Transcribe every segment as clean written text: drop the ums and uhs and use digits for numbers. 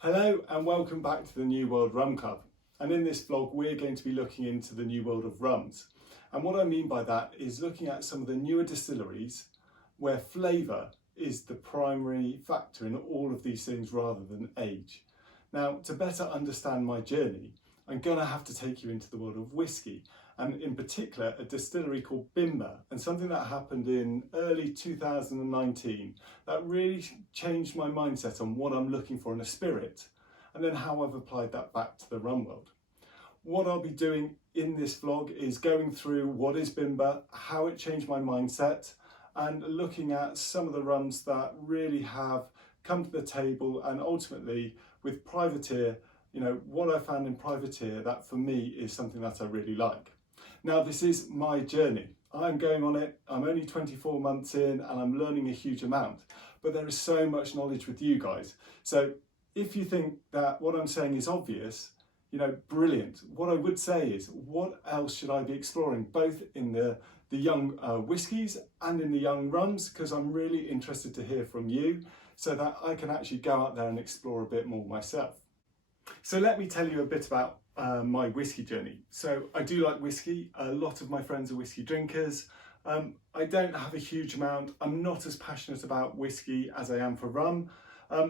Hello and welcome back to the New World Rum Club. And in this vlog we're going to be looking into the new world of rums. And what I mean by that is looking at some of the newer distilleries where flavour is the primary factor in all of these things rather than age. Now, to better understand my journey, I'm going to have to take you into the world of whiskey, and in particular a distillery called Bimber, and something that happened in early 2019 that really changed my mindset on what I'm looking for in a spirit, and then how I've applied that back to the rum world. What I'll be doing in this vlog is going through what is Bimber, how it changed my mindset, and looking at some of the rums that really have come to the table, and ultimately with Privateer, what I found in Privateer that for me is something that I really like. Now, this is my journey. I'm going on it. I'm only 24 months in and I'm learning a huge amount, but there is so much knowledge with you guys. So if you think that what I'm saying is obvious, brilliant. What I would say is, what else should I be exploring, both in the young whiskies and in the young rums, because I'm really interested to hear from you so that I can actually go out there and explore a bit more myself. So let me tell you a bit about my whiskey journey. So I do like whiskey. A lot of my friends are whiskey drinkers. I don't have a huge amount. I'm not as passionate about whiskey as I am for rum.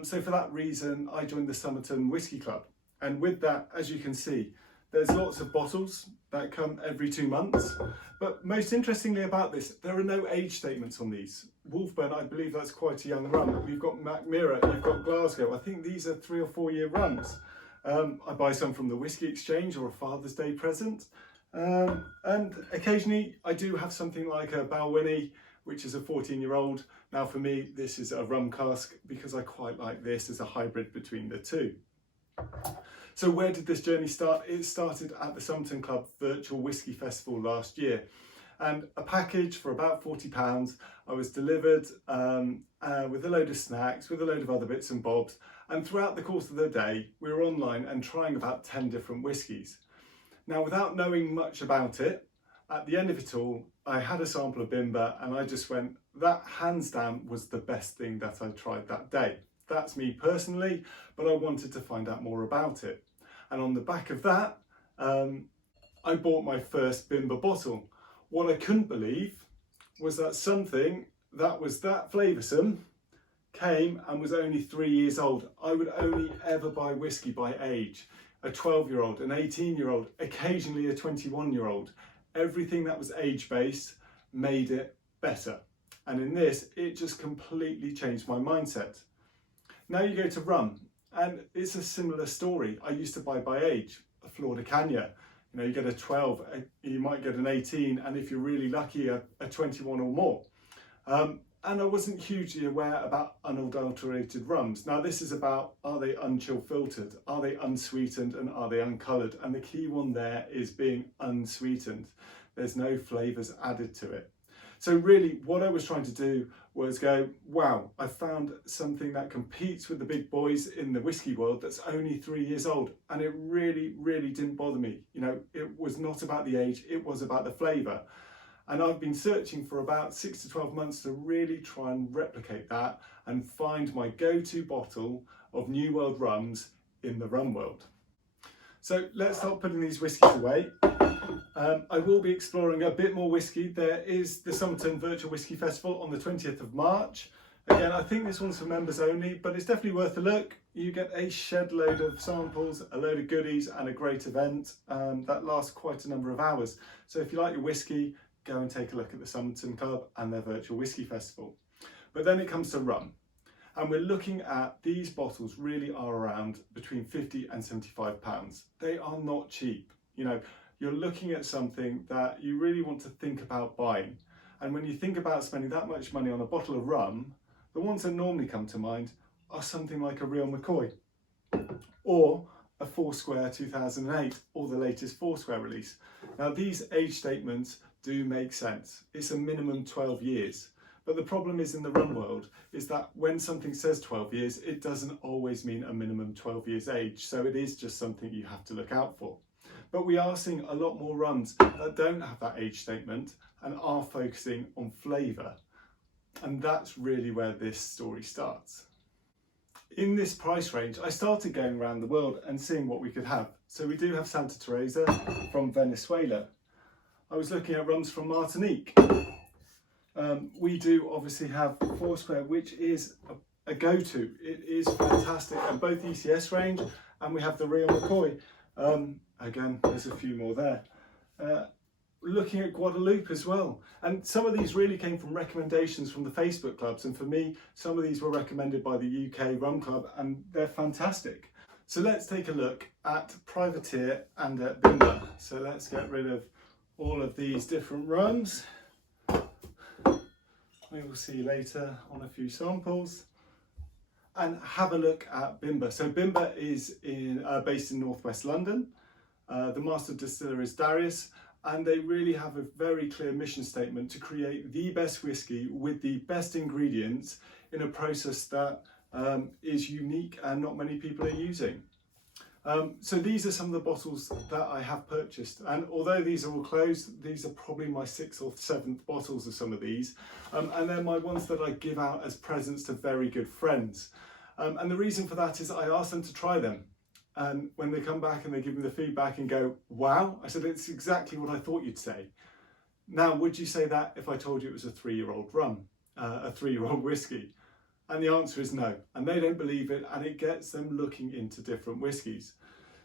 So for that reason, I joined the Somerton Whiskey Club. And with that, as you can see, there's lots of bottles that come every 2 months. But most interestingly about this, there are no age statements on these. Wolfburn, I believe that's quite a young rum. You've got Mackmyra, you've got Glasgow. I think these are 3 or 4 year rums. I buy some from the Whiskey Exchange or a Father's Day present. And occasionally I do have something like a Balwinnie, which is a 14-year-old. Now for me, this is a rum cask because I quite like this as a hybrid between the two. So where did this journey start? It started at the Somerton Club Virtual Whiskey Festival last year. And a package for about £40, I was delivered with a load of snacks, with a load of other bits and bobs. And throughout the course of the day, we were online and trying about 10 different whiskies. Now, without knowing much about it, at the end of it all, I had a sample of Bimber and I just went, that hands down was the best thing that I tried that day. That's me personally, but I wanted to find out more about it. And on the back of that, I bought my first Bimber bottle. What I couldn't believe was that something that was that flavoursome came and was only 3 years old. I would only ever buy whiskey by age. A 12-year-old, an 18-year-old, occasionally a 21-year-old. Everything that was age-based made it better. And in this, it just completely changed my mindset. Now you go to rum, and it's a similar story. I used to buy by age, a Flor de Canya. You get a 12, you might get an 18, and if you're really lucky, a 21 or more. And I wasn't hugely aware about unadulterated rums. Now this is about, are they unchill filtered? Are they unsweetened? And are they uncoloured? And the key one there is being unsweetened. There's no flavours added to it. So really what I was trying to do was go, wow, I found something that competes with the big boys in the whiskey world that's only 3 years old. And it really, really didn't bother me. It was not about the age, it was about the flavour. And I've been searching for about 6 to 12 months to really try and replicate that and find my go-to bottle of New World rums in the rum world. So let's start putting these whiskies away. I will be exploring a bit more whiskey. There is the Somerton Virtual Whiskey Festival on the 20th of March. Again, I think this one's for members only, but it's definitely worth a look. You get a shed load of samples, a load of goodies and a great event that lasts quite a number of hours. So if you like your whiskey, go and take a look at the Somerton Club and their Virtual Whiskey Festival. But then it comes to rum. And we're looking at these bottles really are around between 50 and 75 pounds. They are not cheap. You're looking at something that you really want to think about buying. And when you think about spending that much money on a bottle of rum, the ones that normally come to mind are something like a Real McCoy or a Foursquare 2008 or the latest Foursquare release. Now these age statements do make sense. It's a minimum 12 years. But the problem is in the rum world is that when something says 12 years, it doesn't always mean a minimum 12 years age. So it is just something you have to look out for. But we are seeing a lot more rums that don't have that age statement and are focusing on flavour. And that's really where this story starts. in this price range, I started going around the world and seeing what we could have. So we do have Santa Teresa from Venezuela. I was looking at rums from Martinique. We do obviously have Foursquare, which is a go-to. It is fantastic, and both ECS range, and we have the Rio McCoy. Again, there's a few more there. Looking at Guadeloupe as well, and some of these really came from recommendations from the Facebook clubs, and for me some of these were recommended by the UK Rum Club, and they're fantastic. So let's take a look at Privateer and at Bimber. So let's get rid of all of these different rums. We will see later on a few samples and have a look at Bimber. So Bimber is based in northwest London. The master distiller is Darius, and they really have a very clear mission statement to create the best whiskey with the best ingredients in a process that is unique and not many people are using. So these are some of the bottles that I have purchased, and although these are all closed, these are probably my 6th or 7th bottles of some of these, and they're my ones that I give out as presents to very good friends. And the reason for that is I asked them to try them. And when they come back and they give me the feedback and go, wow, I said, it's exactly what I thought you'd say. Now, would you say that if I told you it was a 3-year-old rum, a 3-year-old whiskey? And the answer is no. And they don't believe it, and it gets them looking into different whiskies.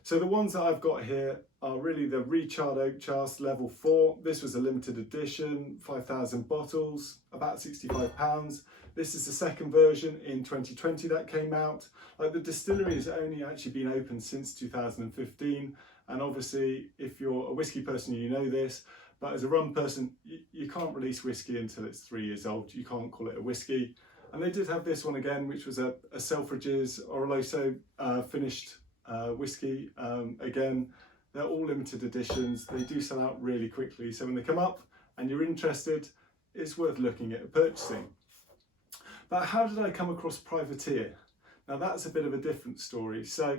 So the ones that I've got here are really the Richard Oak Chast Level 4. This was a limited edition, 5,000 bottles, about £65. This is the second version in 2020 that came out. The distillery has only actually been open since 2015. And obviously, if you're a whiskey person, you know this. But as a rum person, you can't release whiskey until it's 3 years old. You can't call it a whiskey. And they did have this one again, which was a Selfridges Oloroso finished whiskey. Again, they're all limited editions. They do sell out really quickly. So when they come up and you're interested, it's worth looking at purchasing. But how did I come across Privateer? Now that's a bit of a different story. So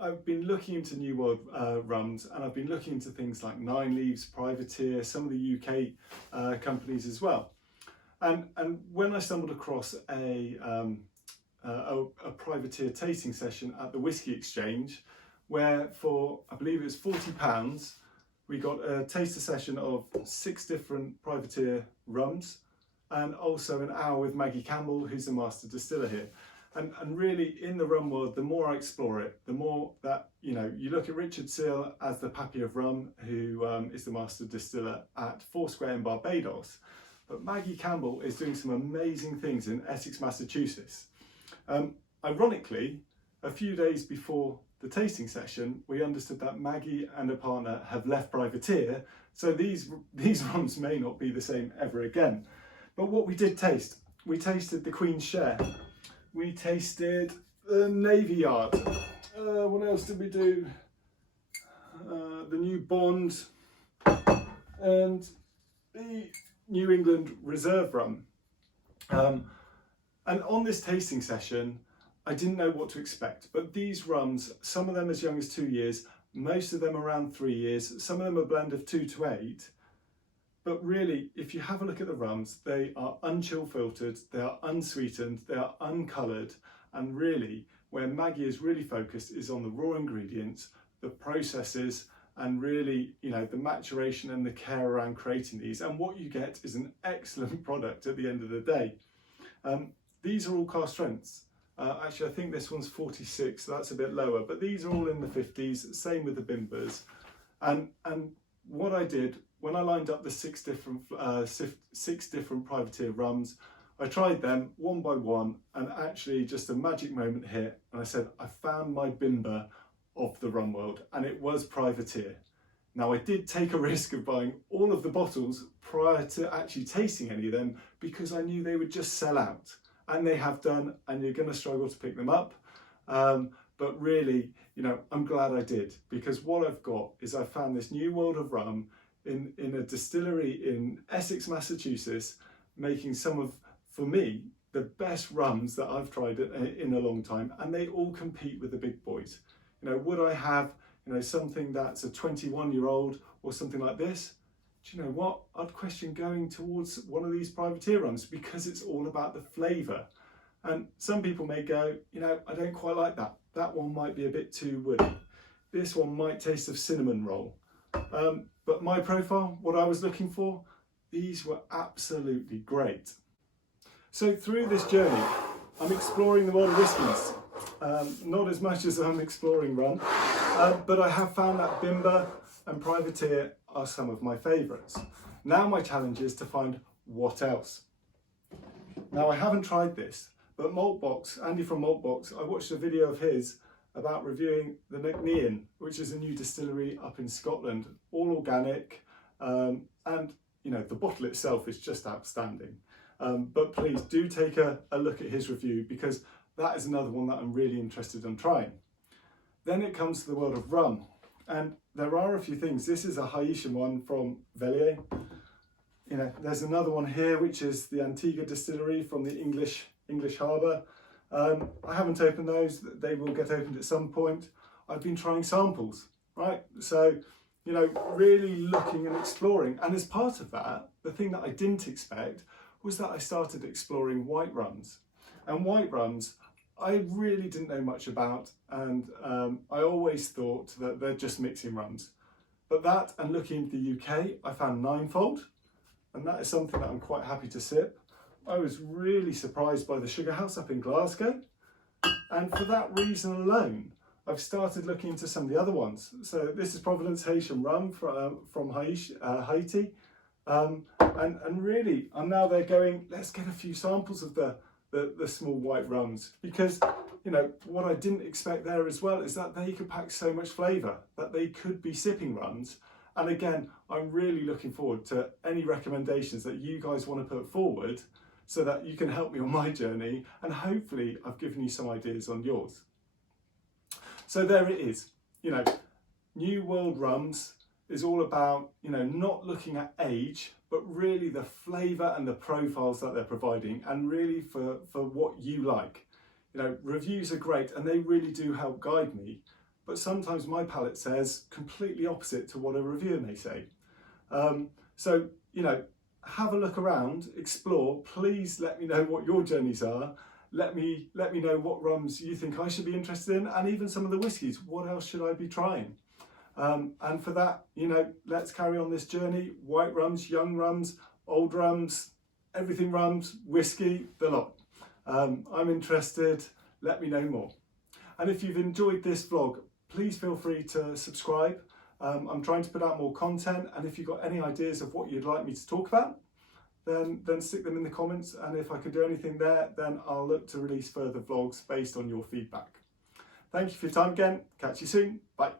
I've been looking into New World rums, and I've been looking into things like Nine Leaves, Privateer, some of the UK companies as well. And when I stumbled across a Privateer tasting session at the Whisky Exchange, where for, I believe it was £40, we got a taster session of 6 different Privateer rums, and also an hour with Maggie Campbell, who's the master distiller here. And really, in the rum world, the more I explore it, the more that, you look at Richard Seale as the Pappy of Rum, who is the master distiller at Foursquare in Barbados. But Maggie Campbell is doing some amazing things in Essex, Massachusetts. Ironically, a few days before the tasting session, we understood that Maggie and her partner have left Privateer, so these rums may not be the same ever again. But what we did taste, we tasted the Queen's Share, we tasted the Navy Yard, what else did we do? The New Bond, and the New England Reserve Rum. And on this tasting session, I didn't know what to expect, but these rums, some of them as young as 2 years, most of them around 3 years, some of them a blend of 2 to 8. But really, if you have a look at the rums, they are unchill filtered, they are unsweetened, they are uncoloured, and really, where Maggie is really focused is on the raw ingredients, the processes, and really, the maturation and the care around creating these. And what you get is an excellent product at the end of the day. These are all cask strengths. Actually, I think this one's 46, so that's a bit lower, but these are all in the 50s, same with the Bimbers. And what I did, when I lined up the 6 different Privateer rums, I tried them one by one, and actually just a magic moment here, and I said, I found my Bimber of the rum world, and it was Privateer. Now, I did take a risk of buying all of the bottles prior to actually tasting any of them, because I knew they would just sell out, and they have done, and you're going to struggle to pick them up. But really, I'm glad I did, because what I've got is I found this new world of rum in a distillery in Essex, Massachusetts, making some of, for me, the best rums that I've tried in a long time, and they all compete with the big boys. Would I have, something that's a 21-year-old or something like this? Do you know what? I'd question going towards one of these Privateer rums, because it's all about the flavour. And some people may go, you know, I don't quite like that. That one might be a bit too woody. This one might taste of cinnamon roll. But my profile, what I was looking for, these were absolutely great. So through this journey, I'm exploring the world of whiskies. Not as much as I'm exploring rum, but I have found that Bimber and Privateer are some of my favourites. Now my challenge is to find what else. Now I haven't tried this, but Maltbox, Andy from Maltbox, I watched a video of his about reviewing the Macnean, which is a new distillery up in Scotland, all organic, and you know, the bottle itself is just outstanding. But please do take a look at his review, because that is another one that I'm really interested in trying. Then it comes to the world of rum, and there are a few things. This is a Haitian one from Velier. You know, there's another one here, which is the Antigua distillery from the English Harbour. I haven't opened those, they will get opened at some point. I've been trying samples, right? So, you know, really looking and exploring. And as part of that, the thing that I didn't expect was that I started exploring white rums. And white rums, I really didn't know much about, and I always thought that they're just mixing rums. But that, and looking into the UK, I found Ninefold, and that is something that I'm quite happy to sip. I was really surprised by the Sugar House up in Glasgow, and for that reason alone, I've started looking into some of the other ones. So this is Providence Haitian rum from Haiti, and really I'm now there going, let's get a few samples of the small white rums, because you know what I didn't expect there as well is that they could pack so much flavour, that they could be sipping rums. And again, I'm really looking forward to any recommendations that you guys want to put forward, so that you can help me on my journey, and hopefully I've given you some ideas on yours. So there it is. You know, New World Rums is all about, you know, not looking at age, but really the flavour and the profiles that they're providing, and really for what you like. You know, reviews are great and they really do help guide me, but sometimes my palate says completely opposite to what a reviewer may say. So, you know, have a look around, explore. Please let me know what your journeys are. Let me know what rums you think I should be interested in, and even some of the whiskies. What else should I be trying? And for that, you know, let's carry on this journey. White rums, young rums, old rums, everything rums, whiskey, the lot. I'm interested. Let me know more. And if you've enjoyed this vlog, please feel free to subscribe. I'm trying to put out more content, and if you've got any ideas of what you'd like me to talk about, then stick them in the comments, and if I could do anything there, then I'll look to release further vlogs based on your feedback. Thank you for your time again. Catch you soon. Bye.